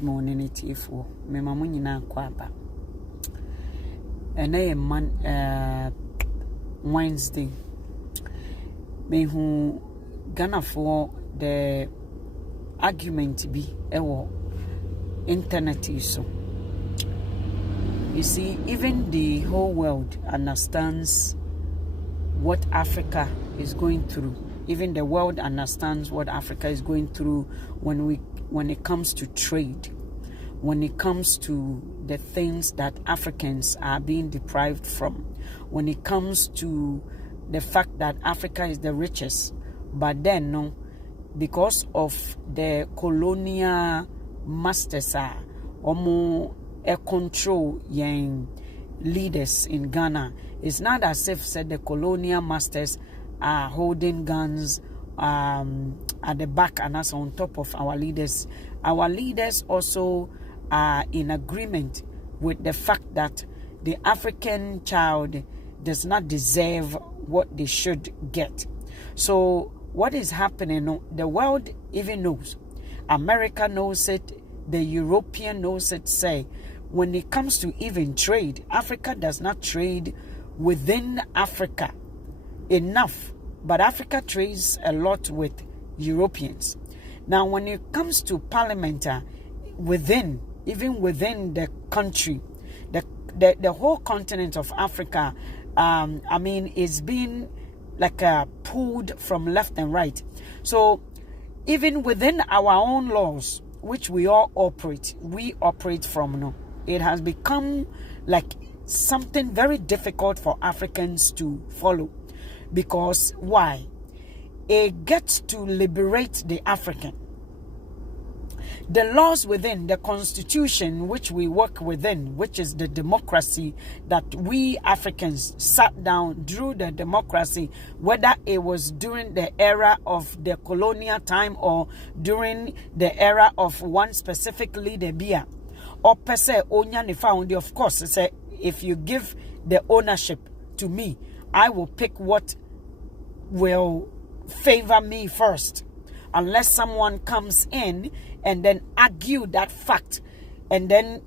good morning, Itifu. Me mamunyi na kwaba. Ene man Wednesday. Me who Ghana for the argument be ewo internet so. You see, even the whole world understands what Africa is going through. Even the world understands what Africa is going through when it comes to trade, when it comes to the things that Africans are being deprived from, when it comes to the fact that Africa is the richest, but then no, because of the colonial masters omo control yang leaders in Ghana. It's not as if said the colonial masters are holding guns at the back and us on top of our leaders. Our leaders also are in agreement with the fact that the African child does not deserve what they should get. So what is happening, the world even knows. America knows it, the European knows it, say, when it comes to even trade, Africa does not trade within Africa enough, but Africa trades a lot with Europeans. Now, when it comes to parliament, even within the country, the whole continent of Africa, is being like pulled from left and right. So, even within our own laws, which we operate from, no, it has become like something very difficult for Africans to follow. Because why? It gets to liberate the African. The laws within the constitution which we work within, which is the democracy that we Africans sat down, drew the democracy, whether it was during the era of the colonial time or during the era of one specific leader, or per se, of course, if you give the ownership to me, I will pick what will favor me first, unless someone comes in and then argue that fact and then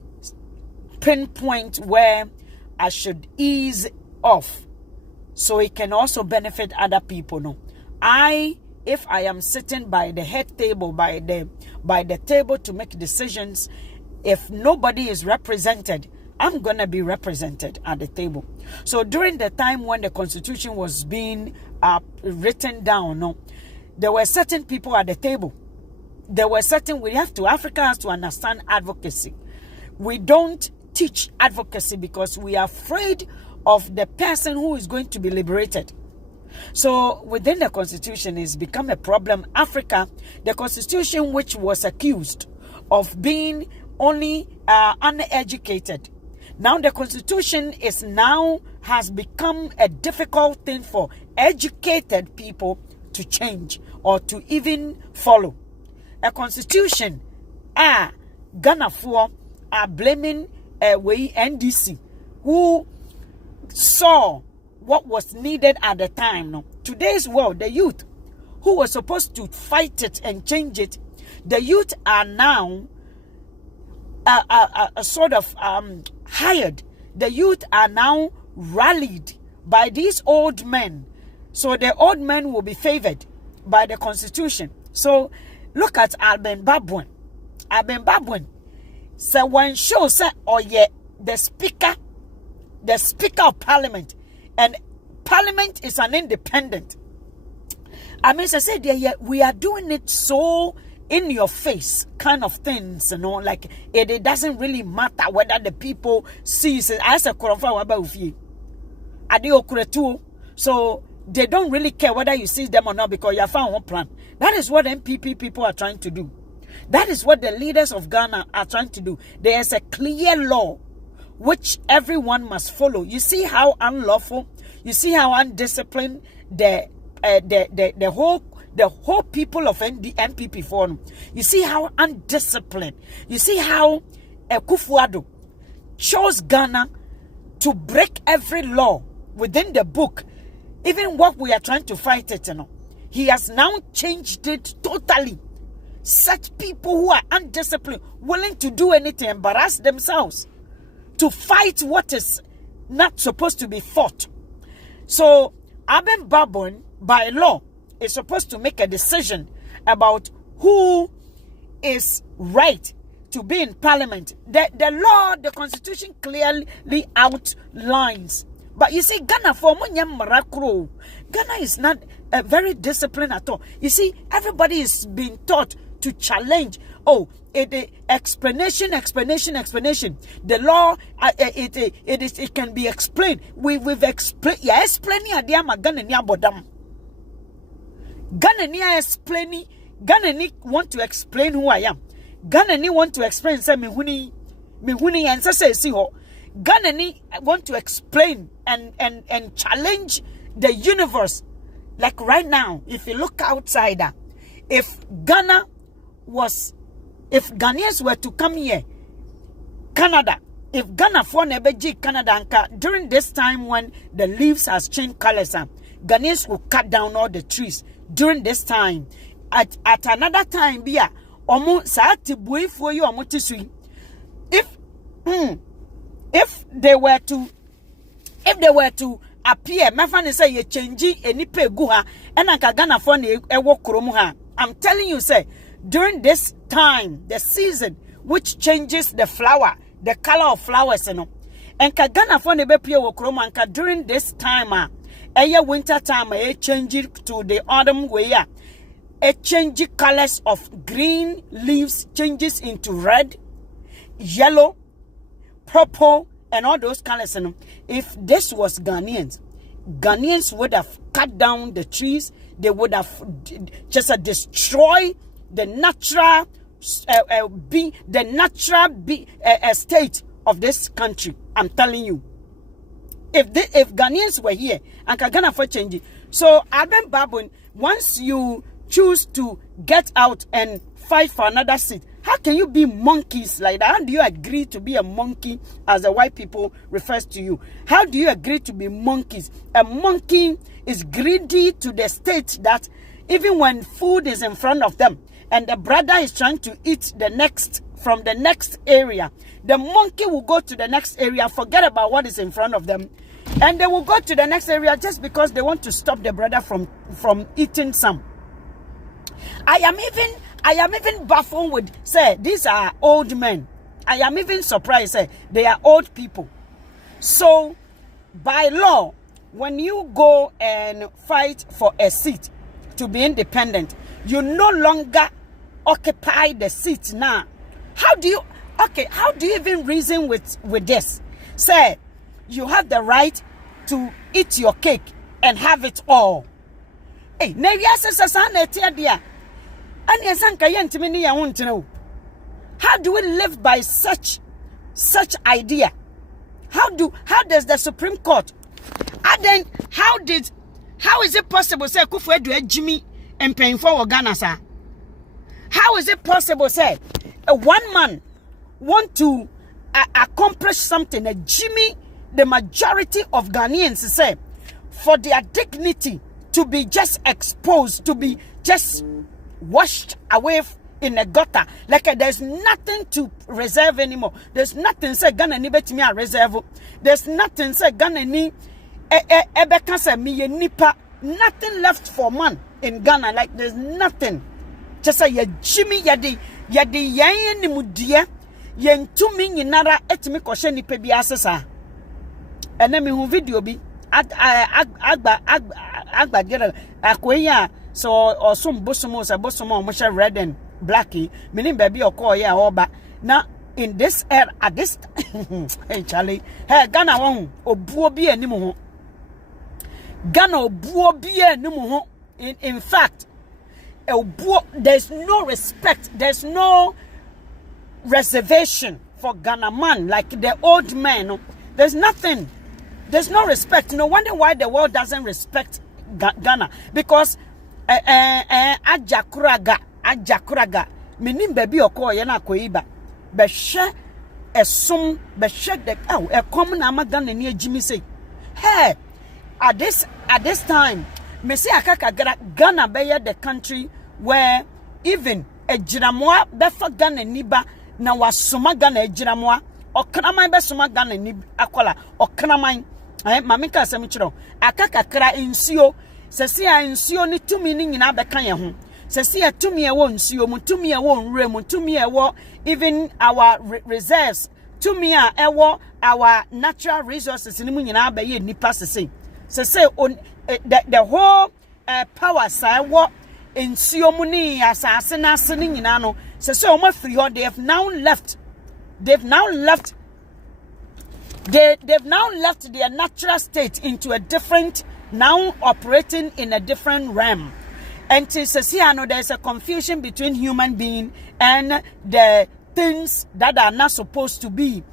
pinpoint where I should ease off so it can also benefit other people. No, if I am sitting by the head table, by the table to make decisions, if nobody is represented, I'm going to be represented at the table. So during the time when the constitution was being written down, no, there were certain people at the table. Africa has to understand advocacy. We don't teach advocacy because we are afraid of the person who is going to be liberated. So within the constitution, it's become a problem. Africa, the constitution which was accused of being only uneducated, now the constitution has become a difficult thing for educated people to change or to even follow. A constitution, Ghana for are blaming NDC, who saw what was needed at the time. No, today's world, the youth who were supposed to fight it and change it, the youth are now hired. The youth are now rallied by these old men. So the old men will be favored by the constitution. So look at Alban Bagbin. Alban Bagbin said when show said, oh yeah, the speaker of parliament, and parliament is an independent. I said, yeah, we are doing it so in your face kind of things, like it doesn't really matter whether the people see it as a so they don't really care whether you see them or not because you have found one plan. That is what MPP people are trying to do. That is what the leaders of Ghana are trying to do. There is a clear law which everyone must follow. You see how unlawful, you see how undisciplined the whole people of MPP forum. You see how undisciplined. You see how Akufu Ado chose Ghana to break every law within the book. Even what we are trying to fight it, he has now changed it totally. such people who are undisciplined, willing to do anything, embarrass themselves to fight what is not supposed to be fought. So Alban Bagbin, by law, is supposed to make a decision about who is right to be in parliament. The law, the constitution clearly outlines. But you see, Ghana for Ghana is not very disciplined at all. You see, everybody is being taught to challenge. Oh, explanation. The law, it can be explained. We've explained. Yeah, explaining adiama Ghana ni abodam. Ghana ni explaining. Ghana ni want to explain who I am. Ghana ni want to explain say me huni and say si ho. Ghana ni want to explain and challenge the universe. Like right now, if you look outside, if Ghanaians were to come here, Canada, if Ghana for nebeji Canada during this time when the leaves has changed colors, Ghanaians will cut down all the trees during this time. At another time, bia omo saati bui for you omo tisui. If they were to appear, my friend say ye change any pe guha and anka Ghana for ne ewo kromu ha. I'm telling you, say during this time, the season which changes the flower, the color of flowers, you know, and Ghana for ne be pie wo kromu anka during this time, winter time, change it to the autumn way. It changes colors of green leaves changes into red, yellow, purple, and all those colors. If this was Ghanaians would have cut down the trees. They would have just destroyed the natural state of this country. I'm telling you. If Ghanaians were here, and Ghana for change it. So Alban Bagbin, once you choose to get out and fight for another seat, how can you be monkeys like that? How do you agree to be a monkey as the white people refers to you? How do you agree to be monkeys? A monkey is greedy to the state that even when food is in front of them and the brother is trying to eat from the next area, the monkey will go to the next area, forget about what is in front of them, and they will go to the next area just because they want to stop the brother from eating some. I am even baffled with, say, these are old men. I am even surprised, say, they are old people. So, by law, when you go and fight for a seat to be independent, you no longer occupy the seat now. How do you even reason with this? Say, you have the right to eat your cake and have it all. Hey, how do we live by such idea? How does the Supreme Court? And then how is it possible say Akufu Ado Jimmy and paying for Ghana, sir? How is it possible say one man want to accomplish something, a Jimmy, the majority of Ghanaians say for their dignity to be just exposed, to be just washed away in a gutter, like there's nothing to reserve anymore. There's nothing say Ghana ni betimi a reserve. There's nothing say Ghana ni ebeka say me nipa. Nothing left for man in Ghana. Like there's nothing. Just say ye Jimmy yadi yan ni mudie yen tumi nyinara etimi koshe nipa bi asesa. Ene me hu video bi agba gera akoya. So or some bosomo mo red and blacky, meaning baby or call ya oba. Now in this air at this hey Charlie, hey Ghana won obuobi animu. Ghana obuobi animu. In fact, there's no respect, there's no reservation for Ghana man like the old man. There's nothing, there's no respect. No wonder why the world doesn't respect Ghana, because ajakuraga menim baby okọ ye na akoiba be hwe esom be hwe de ekom na magana ni agimi say hey at this time me say akaka Ghana be the country where even ejiramoa befa Ghana niba na wasoma Ghana ejiramoa okraman be soma Ghana ni akola okraman mame ka asem kiro akakakra nsuo sese a nsuo ni tumi ni nyina be kan ye ho sese a tumi e wo nsuo mu tumi e wo nre mu tumi e wo even our reserves tumi a e wo our natural resources ni mu nyina be ye nipa sese the whole power sa wo nsuo mu ni asase na ase ni nyina no sese o ma free ho they've now left their natural state into a different, now operating in a different realm. And to say, there's a confusion between human being and the things that are not supposed to be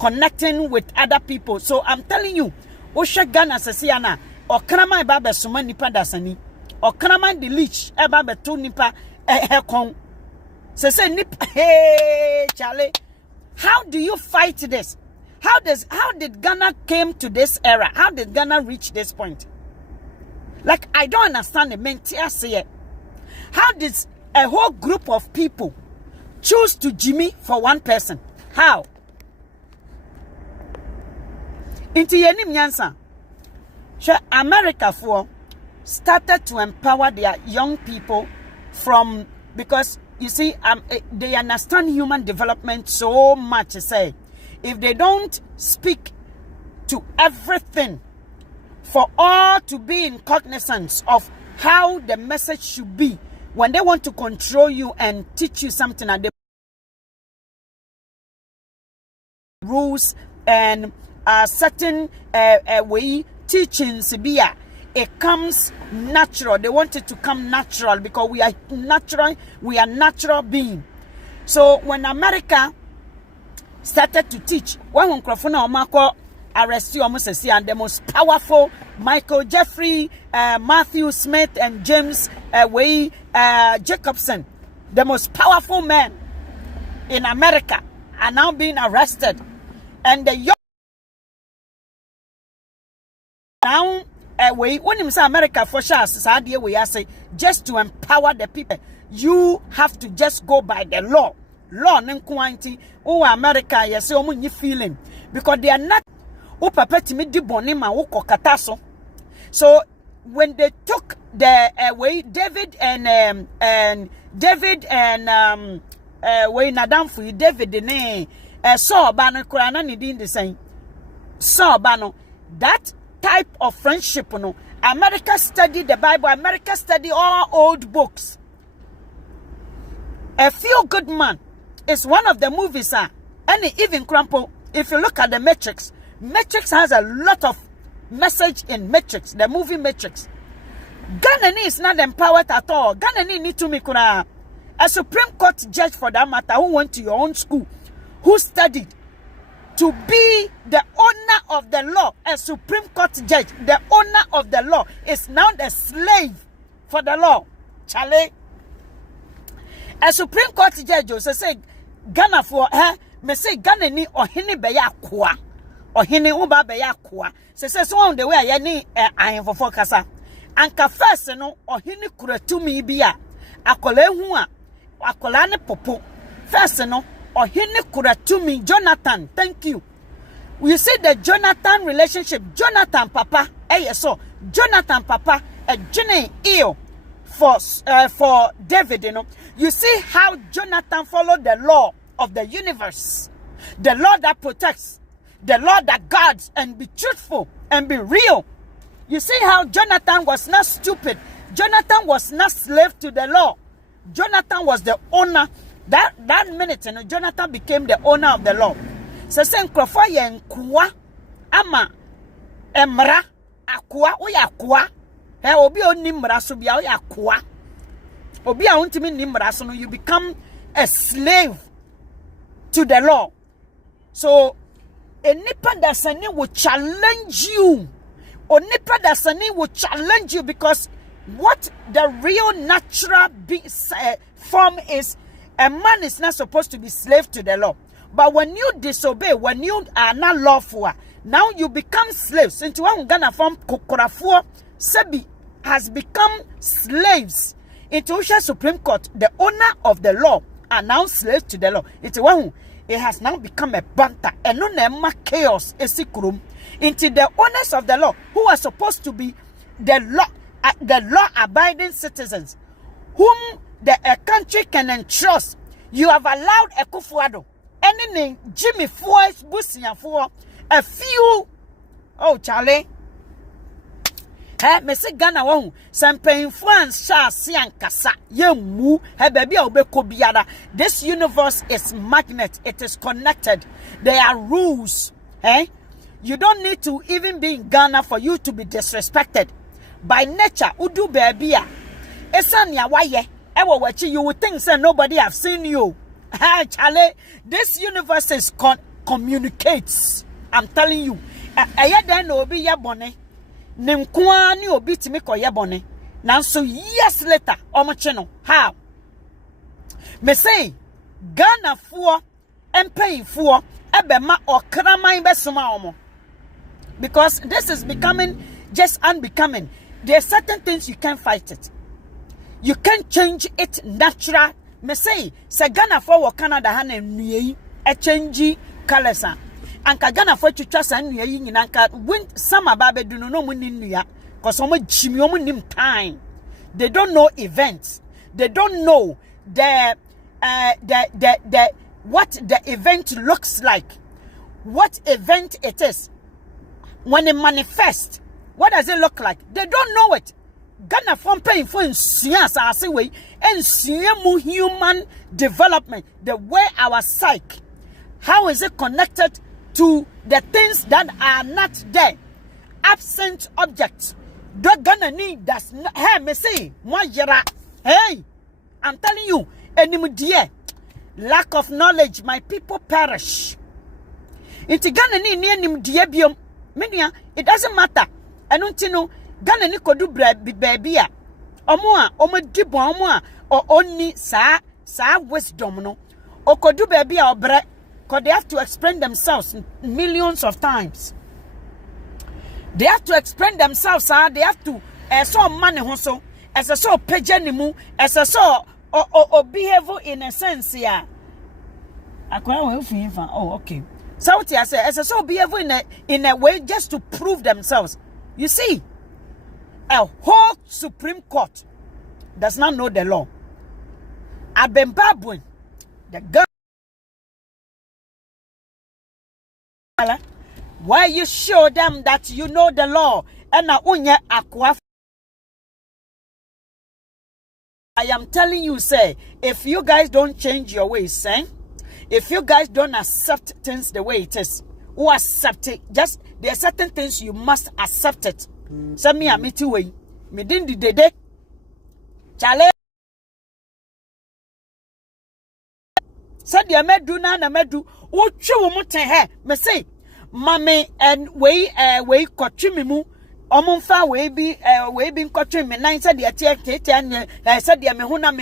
connecting with other people. So I'm telling you, Osha Ghana Sasiana, or Krama Baba Suma Nipa Dasani, or Kraman the Leech, Eba Tu Nipa Hekong. Say Nip, hey, Charlie. How do you fight this? How did Ghana came to this era? How did Ghana reach this point? Like, I don't understand the how did a whole group of people choose to Jimmy for one person? How? Into yenim nyansa. America started to empower their young people from, because you see, they understand human development so much. Say, if they don't speak to everything, for all to be in cognizance of how the message should be, when they want to control you and teach you something, at the rules and certain way teachings be. It comes natural. They want it to come natural because we are natural beings. So when America started to teach, when Nkrofuna Omako arrested almost and the most powerful Michael Jeffrey, Matthew Smith, and James Jacobson, the most powerful men in America, are now being arrested, and the young now. When you say America for sure, we say just to empower the people, you have to just go by the law. Law, Nenkuanti, oh America, you say, you feeling because they are not. Oh, papa, to me, the bonima, oh, kataso. So when they took the way David and way Nadam for David the name saw Bano Kurana Nidin the same saw Bano that type of friendship, no. America study the Bible. America study all old books. A Feel Good Man is one of the movies, and even Crampo. If you look at the Matrix, Matrix has a lot of message in Matrix, the movie Matrix. Ghana is not empowered at all. Ghana need to make a Supreme Court judge for that matter who went to your own school, who studied to be the owner of the law. A Supreme Court judge, the owner of the law, is now the slave for the law. Charlie. A Supreme Court judge also say Ghana for me say Ghana ni ohini beya kwa. Ohini uba beya kwa. Say so on the way ya ni ahen fofo kasa. Anka first no ohini kuratumi biya. Akole hu a akola ne popo. First no ohini kuratumi Jonathan. Thank you. You see the Jonathan relationship. Jonathan papa. So Jonathan papa a journey ill for David, you know. You see how Jonathan followed the law of the universe. The law that protects. The law that guards, and be truthful and be real. You see how Jonathan was not stupid. Jonathan was not slave to the law. Jonathan was the owner. That minute, you know, Jonathan became the owner of the law. So saying Crawford and Kwa Ama Emra Akwa Oyakwa. Obi onimra so bia Oyakwa. Obi a untimi nimra so no, you become a slave to the law. So a nipa dasani will challenge you. Or nipa dasani will challenge you because what the real natural form is, a man is not supposed to be slave to the law. But when you disobey, when you are not lawful, now you become slaves. Into one Ghana form Kokorafo Sebi has become slaves into Supreme Court, the owner of the law are now slaves to the law. It has now become a banter and no chaos esikurum into the owners of the law who are supposed to be the law abiding citizens whom the country can entrust. You have allowed Akufu Ado, any name Jimmy Foy's Busia for a few. Oh, Charlie. Me se Ghana won Sampain France sha sian kasa ye mu he baby obeko biada. This universe is magnet, it is connected. There are rules. You don't need to even be in Ghana for you to be disrespected. By nature, udu baby esan ya waye ewo wachi, you would think say nobody have seen you. Hey Charlie, this universe is communicates. I'm telling you. Aya den obi ye bone Nimkwa ni obi timi koye bone. Nanso years later, omocheno. How? Me say, Ghana fuo, empaying fuo, ebema okraman besuma omo. Because this is becoming just unbecoming. There are certain things you can't fight it. You can't change it natural. Me say, se Ghana fuo Canada hane nuye, e change kalesa. Anka Ghana for twitwa san nua yi nyina anka when sama ba be do no mu ni nua cause omo jimi omo nim time. They don't know events. They don't know the what the event looks like, what event it is. When it manifests, what does it look like? They don't know it. Ghana from paying for science as a way and human development, the way our psyche, how is it connected to the things that are not there? Absent objects. The Ghana need does not. Hey, me say, hey, I'm telling you, dear, lack of knowledge, my people perish. Into Ghana need dear biom. Mania, it doesn't matter. I don't know. Ghana ni kodu baby. Omo dibo omo or only sa wisdom no. O kodu baby or bre. Because they have to explain themselves millions of times. They have to explain themselves, they have to so money also, as a so pejanimu, as a so or behave in a sense, yeah. Oh, okay. So what I say, as a so behave in a way just to prove themselves. You see, a whole Supreme Court does not know the law. Alban Bagbin, the girl. Why you show them that you know the law and na unye Akufu. I am telling you, say, if you guys don't change your ways, if you guys don't accept things the way it is, who accept it, just there are certain things you must accept it. Send me a meeting way. Me din di dede. Chale. Said ya medu na medu. Uchu mute he. Me say, mame and way kotwi mu. Omonfa we bi kotwi me nan said ya tie and said ya me huna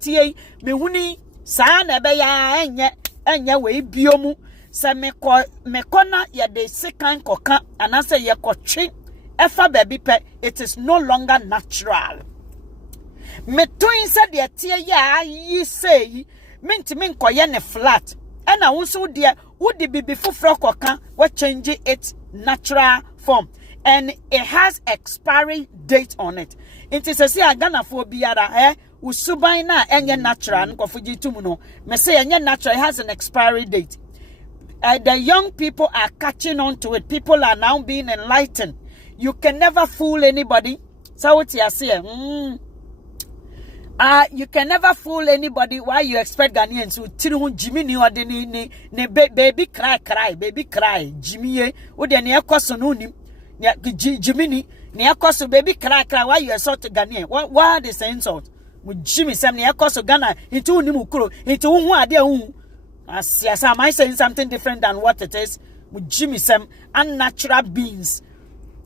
tie me huni saa na be ya enye we biomu. Se me kona ya de sekan koka anase ye kotwi efa baby pe, it is no longer natural. Me twin said ya tie ya yi say min koye ne flat. And I also dear would be before frokoka what change its natural form. And it has expiry date on it. It is a say Ghana for biara usubaina enye natural nkofuji tumuno. Me say enye natural, it has an expiry date. The young people are catching on to it. People are now being enlightened. You can never fool anybody. So what you say? You can never fool anybody. Why you expect Ghanaians to tell Jimmy ni baby cry baby cry Jimmy ode ne ekoso no nim Jimmy ni ekoso baby cry why you insult Ghanaian? What is the insult? With Jimmy Sam ne ekoso Ghana into unim ukuro into hu ade hu as am I saying something different than what it is? With Jimmy Sam, unnatural beings,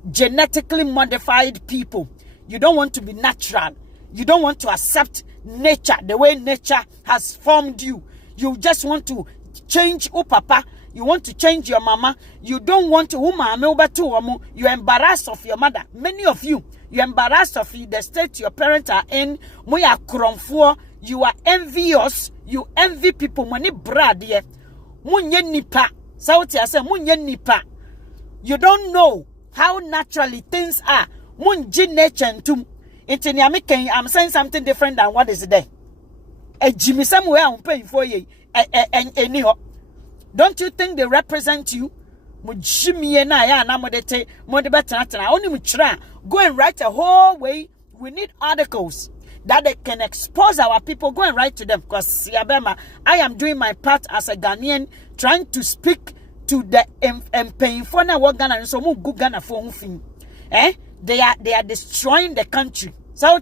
genetically modified people. You don't want to be natural. You don't want to accept nature the way nature has formed you. You just want to change papa. You want to change your mama. You don't want to you're embarrassed of your mother. Many of you You're embarrassed of the state your parents are in. You are envious. You envy people. Money brad ye. Munye nipa. Sauti I say munye nipa. You don't know how naturally things are. Munji nature entum. I'm saying something different than what is there. A Jimmy somewhere I'm paying for ye. Don't you think they represent you? Jimmy and I modete only go and write a whole way. We need articles that they can expose our people. Go and write to them, because I am doing my part as a Ghanaian, trying to speak to the paying for now what Ghana and so good Ghana for thing. They are destroying the country. So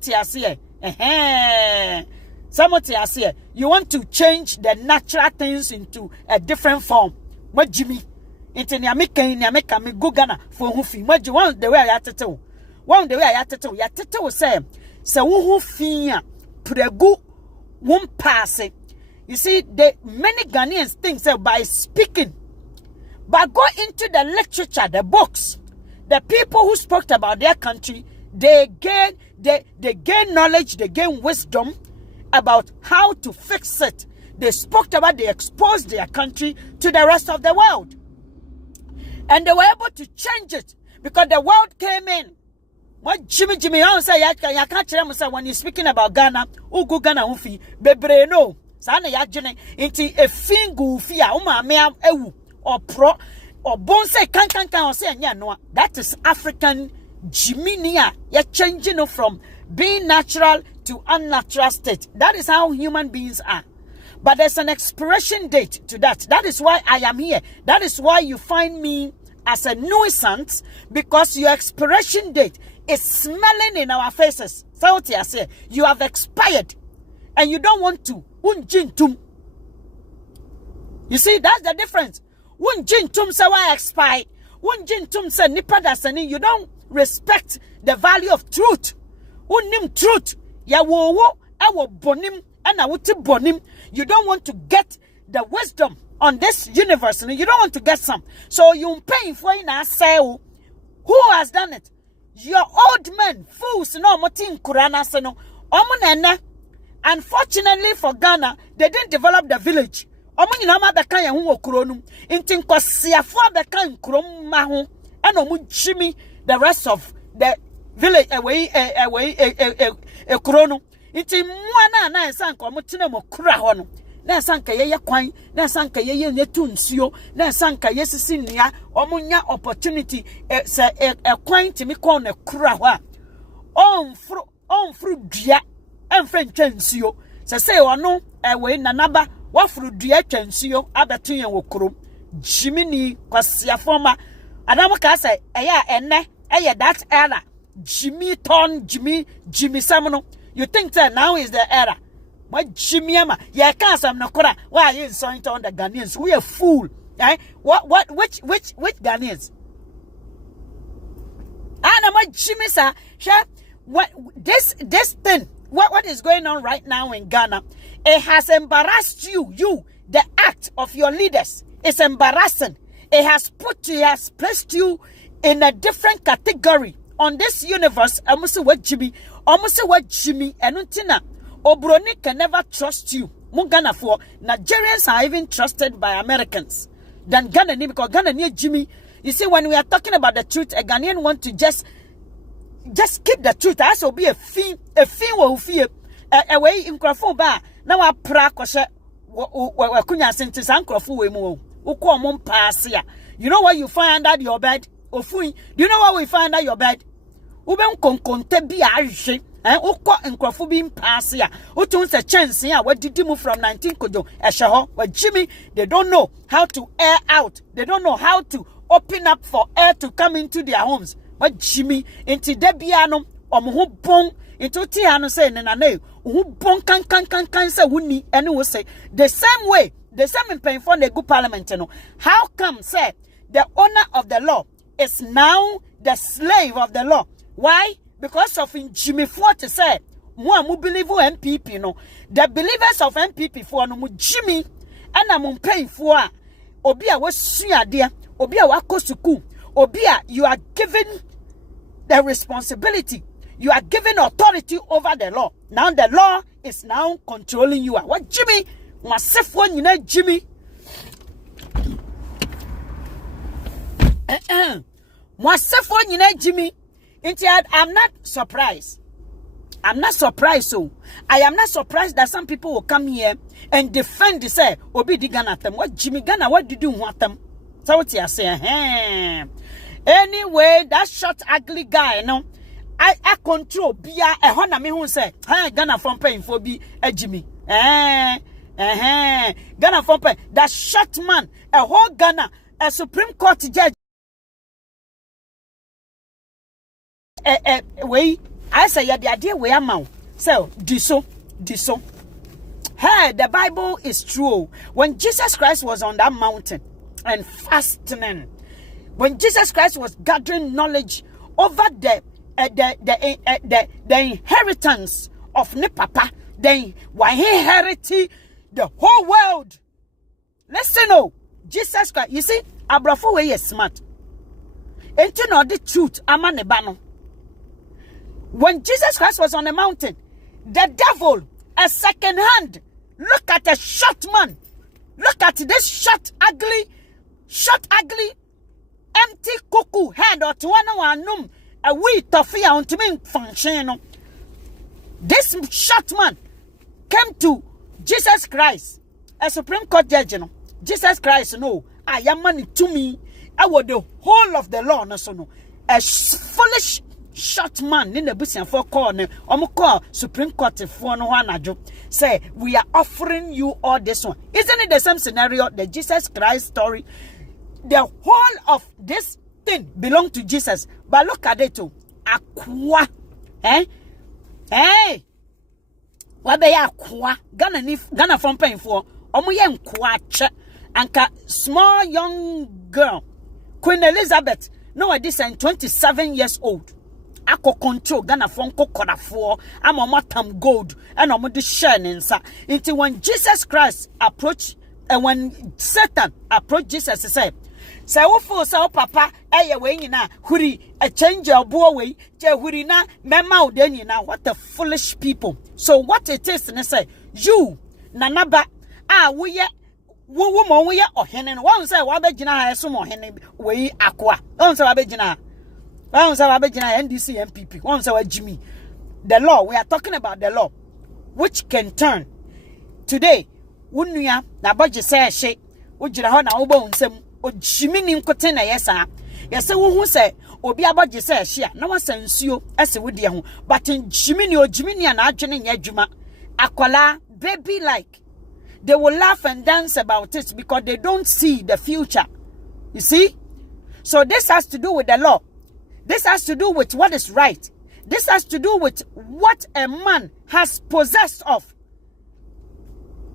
you want to change the natural things into a different form. What Jimmy? Into America, me go Ghana for who fee. What you want the way I tattoo? One the way I tattoo. Ya tattoo say, so who fee pregu won't pass it. You see, the many Ghanaians think so by speaking, but go into the literature, the books, the people who spoke about their country, they gain knowledge, they gain wisdom about how to fix it. They spoke about, they exposed their country to the rest of the world. And they were able to change it because the world came in. What Jimmy, I say, I can't tell you when you're speaking about Ghana, go Ghana, ufi, bebre no. Sana ya jene, inti a fingu fia, mea ewu, or pro, or bonse can or say, no. That is African Jiminia. You're changing from being natural to unnatural state. That is how human beings are. But there's an expiration date to that. That is why I am here. That is why you find me as a nuisance, because your expiration date is smelling in our faces. So what I say, you have expired and you don't want to. You see, that's the difference. Say why expired. Say nipa dasani. You don't respect the value of truth. Unim truth. Ya wo awo bonim and awuti bonim. You don't want to get the wisdom on this universe. You don't want to get some. So you paying for it now. Say who has done it? Your old men, fools, no motin kurana seno. Omunene. Unfortunately for Ghana, they didn't develop the village. Omun nama beka ya hu okronum. Intin kwasiafo beka nkrom ma ho. Eno mu jimi the rest of the village away krono. Intin mwana na ensanka omutine mo kura ho no. Na ensanka ye kwan, na ensanka ye netu nsuo, na ensanka yesisi nia, omunya opportunity se kwan timi kon na kura ho a. Onfru dua enfre ntwansuo. Se say ono nanaba wafru dua twansuo abeto yen wo krom. Jimini kwasiafoma Adam ka say eya enne that era. Jimmy Samono. You think that now is the era? What Jimmy Ama? Yeah, can't some nakora. Why are you insulting on the Ghanaians? We are fool. Eh? Which Ghanaians? And what Jimmy sa? What this thing? What is going on right now in Ghana? It has embarrassed you, the act of your leaders. It's embarrassing. It has placed you in a different category on this universe. Almost what Jimmy, and untina. Obroni can never trust you. Mungana for Nigerians are even trusted by Americans than Ghana, because Ghana near Jimmy. You see, when we are talking about the truth, a Ghanaian want to just keep the truth. I also be a fee will fear a way in Crawford. Now I prakoshe kunya sentence and Crawford mo. Uko mum pass here. You know what you find under your bed? Ofui. Do you know what we find under your bed? Uben konkonte bi aje. Uko Crawford being pass here. Utun's a chance here. What did you move from 19 kodo? Eshaho. But Jimmy, they don't know how to air out. They don't know how to open up for air to come into their homes. But Jimmy, into Debiano, omuhu bong, into Tiano say, Nana, who bong can say, wuni, and will say, the same way, the same in paying for the good parliament. How come, say, the owner of the law is now the slave of the law? Why? Because of in Jimmy Fort say, Mu believe MPP, no, the believers of MPP for no Jimmy, and I'm paying for Obia was suya dear, Obia wako suku, Obia, you are given the responsibility You are given authority over the law. Now the law is now controlling you. What Jimmy? Myself one, you know, Jimmy. Myself one, you know, Jimmy. I'm not surprised. I'm not surprised. So I am not surprised that some people will come here and defend the say, Obi di Ghana them. What Jimmy Ghana? What did you want them? So what you say? Anyway, that short ugly guy, no. I control Bia a Honda me who say, hey, Ghana from paying for be a Jimmy. Ghana from pay. That short man, a whole Ghana, a Supreme Court judge. Way, I say, yeah, the idea we are now. So, diso. Hey, the Bible is true. When Jesus Christ was on that mountain and fasting, when Jesus Christ was gathering knowledge over the inheritance of ne papa, then why he inherited the whole world. Listen, oh, Jesus Christ, you see, Abrafo way is smart. Ain't you know the truth? Amanebano. When Jesus Christ was on the mountain, the devil, a second hand, look at a short man. Look at this short, ugly, empty cuckoo head or to one num. A wee toffee on to me function. This short man came to Jesus Christ, a Supreme Court judge. Jesus Christ, no, I am money to me. I would the whole of the law, no, so no. A foolish short man in the bush for corner, call Supreme Court for no one. Say, we are offering you all this one. Isn't it the same scenario, the Jesus Christ story? The whole of this thing belong to Jesus. But look at it too. Aqua. Hey. What be aqua? Ghana from paying for. Omoyen kwache. Anka small young girl. Queen Elizabeth. No, this is 27 years old. Ako control Ghana from kokora for. I'm a tam gold. And I'm the shining. Until when Jesus Christ approached, and when Satan approached Jesus, he said, say wo so papa we nyina huri a change your boy way je huri na mema o de nyina. What the foolish people. So what it is ne say you nanaba wo ye wo ye ohene no won say wa begina ha so mo ohene we akoa won say wa begina NDC MPP won say wa Jimmy. The law, we are talking about the law which can turn today wunua na boje say she wo gira ho na wo ba unsem o Jimmy nim kote na yesa yesa wo hu se obi aboje se hia na wasansuo ese wo de ho but in Jimmy o Jimmy na adwene nya adwuma akwala baby like they will laugh and dance about it because they don't see the future. You see, so this has to do with the law. This has to do with what is right. This has to do with what a man has possessed of.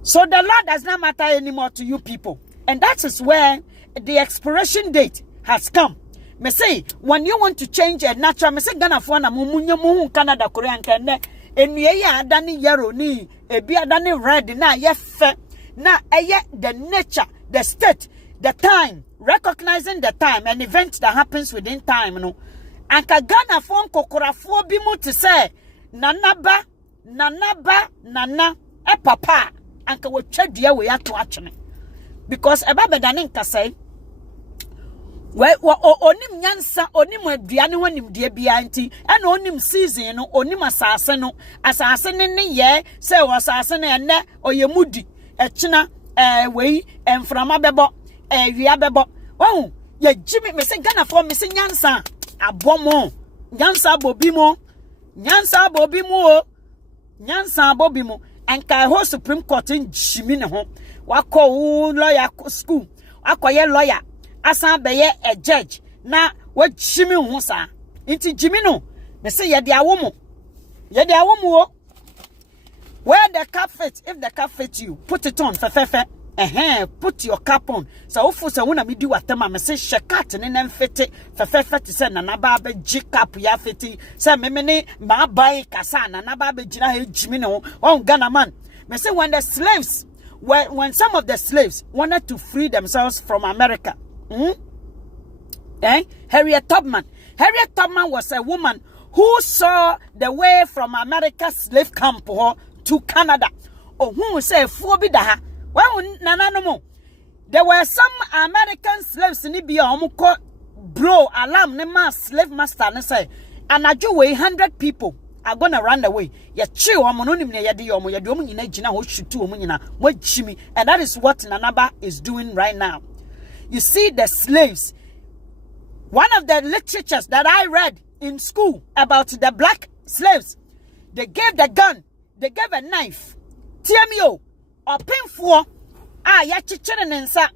So the law does not matter anymore to you people. And that is where the expiration date has come. Me say, when you want to change a natural, me say Ghana for na mumunyo muhu Canada Korean kende enuye ya adani yellow ni ebi adani red na ye fe na eye the nature, the state, the time, recognizing the time, an event that happens within time, no. Anka Ghana for kokora for bi mu to say nana e papa anka wo twadua we ato atwene. Because eba bedane nka say we onim nyansa onim aduane honim de bia nti ena onim season no onim asase no asase ne ye say asase ne ene oyemudi echina we emframa bebo wia bebo oh ye Jimmy me say Ghana for me say nyansa abomo nyansa bobimo nyansa bobimo enka ho Supreme Court in Jimmy ne ho wako lawyer school akoye lawyer asan beye a judge na what Jimmy hu sa inti Jimmy no me say ye de awomo o where the cap fit. If the cap fits you, put it on fe put your cap on. So ofu se wona me di watama me say shekat ne nem fete fe to say na ba be ji cap ya fete say me ne ma bai kasa na ba be gina he Jimmy no on Ghana man. Me say when the slaves when some of the slaves wanted to free themselves from America, Harriet Tubman was a woman who saw the way from America's slave camp to Canada. Oh, who say fobi daha? Well, nananomo. There were some American slaves in Libya. Bro, alarm ne ma slave master ne say, and I do 100 people are gonna run away. Ya chill omononim ne yadi omo yadi omo nyina gina ho shutu omo nyina mo chimi, and that is what Nanaba is doing right now. You see the slaves. One of the literatures that I read in school about the black slaves, they gave the gun, they gave a knife. TMO or pinfo ya chichere nensa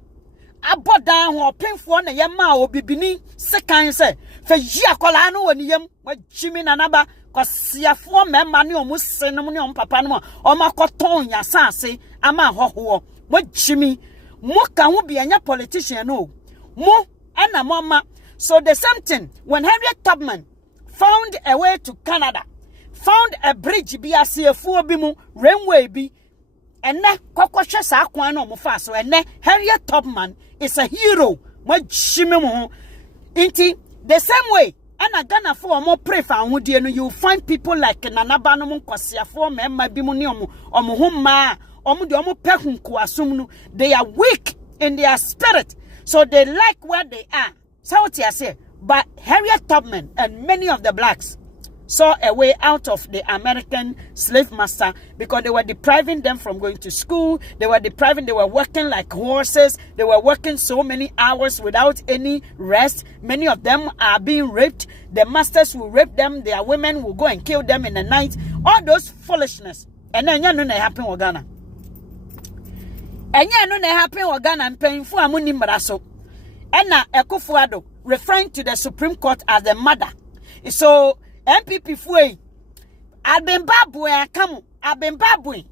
abodan ho pinfo na yema obibini sekan se fe yi akola no woni yam wajimi Nanaba kwasiafo mema ne omu senom ne papa no o makoton yasase ama hoho wajimi mo ka ho bia nya politician no mo ana mama. So the same thing when Harriet Tubman found a way to Canada, found a bridge bi asiefuo bi mu railway bi, and ne kokoshe sa akwan no mo fa so, and ne Harriet Tubman is a hero. Mo jimi mo inti the same way ana Ghana for mo pray for ahudie no, you find people like Nanaba no mo kwasiafo mema bi mu ne omo homma omo de omo pehunku asum no, they are weak in their spirit, so they like where they are. So what I say, but Harriet Tubman and many of the blacks saw a way out of the American slave master because they were depriving them from going to school. They were working like horses. They were working so many hours without any rest. Many of them are being raped. The masters will rape them. Their women will go and kill them in the night. All those foolishness. And then you know they happen in Ghana. And you know they happen in Ghana and paying for money maraso. And now Akufu Ado referring to the Supreme Court as the mother. So MPP Fue Alban Bagbin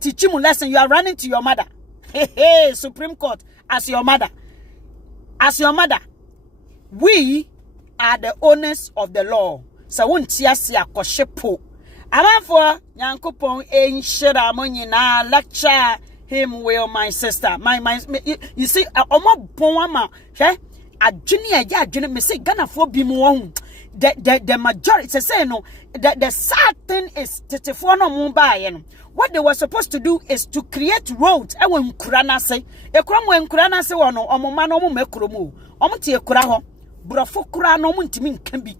teach you lesson. You are running to your mother. Hey, Supreme Court as your mother. As your mother. We are the owners of the law. So won't see koshepo. Amanfo Nyankopon enshira monyina lecture him well, my sister. You see, omo bonwama, adwene me say Ghana for bi mu the majority say no, the sad thing is tetefo no mo ba no. What they were supposed to do is to create roads e won nkura na se. Ekura mo nkura na se wo no, omo ma no mo mekuro mu. Omo tie ekura ho. Brofo kura no mo ntimi nka bi.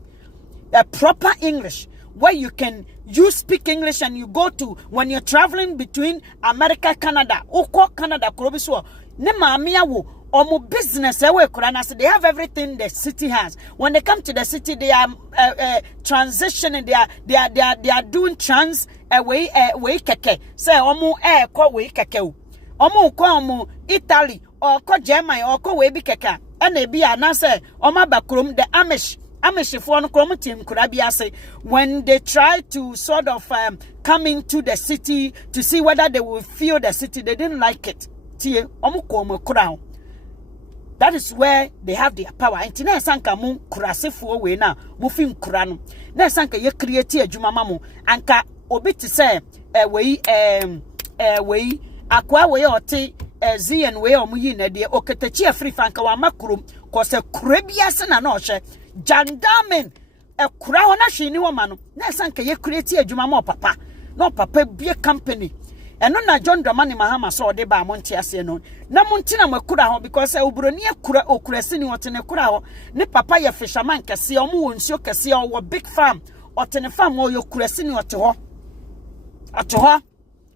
A proper English where you speak English and you go to when you're traveling between America, Canada, Oko Canada, Krobiso, ne maamia wo omo business ewe kurana, so they have everything the city has. When they come to the city, they are transitioning, they are doing trans way keke. Say omo ko way keke. Omo ko omo Italy or ko Germany or ko way bi keke. And they be na say omo bakrum the Amish when they try to sort of come into the city to see whether they will feel the city, they didn't like it. That is where they have their power. And tina sanka mu kurasefo we na mu fi nkura no. Na sanka ye create adwuma mamu anka obi te say we akwa we ote ZN we omuyi na de oketachi afri fanka wa makrum ko se kurabia se na no hye jandamen ekura ho na hwe ni ho ma no. Na sanka ye create adwuma ma papa. No papa bie company. Eno na John Dramani Mahama so de ba monte ase no na monte na makura ho because obroni akura okurasi ni otene kura ho ne papa ye fisherman kase omo wonsuo kase o big farm otene farm o yokurasi ni ote ho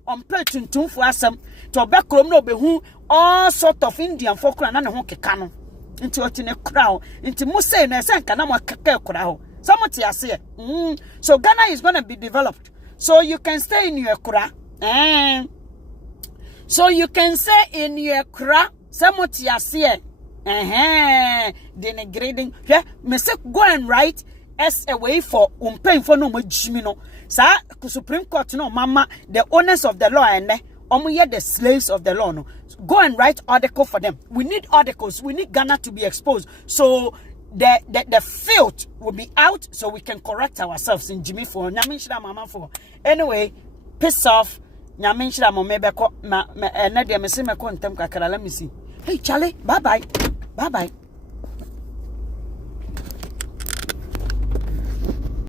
ompe tuntumfo asem to obekrom na obehu all sort of Indian folk na ne ho keka no nti otene kura ho nti mo say na ese nka na mo keka kura ho somoti ase so Ghana is going to be developed so you can stay in your kura. So you can say in your cra, somewhat yasier, denigrating. Yeah, Mr. Go and write as a way for paying for no much. Sir, Supreme Court, no, Mama, the owners of the law and the slaves of the law. No, go and write article for them. We need articles. We need Ghana to be exposed. So the filth will be out, so we can correct ourselves in Jimmy for Naminshra Mama for anyway. Piss off. Nyamenshira mo mebeko na de mesime ko ntem kakara. Let me see. Hey Charlie, bye bye.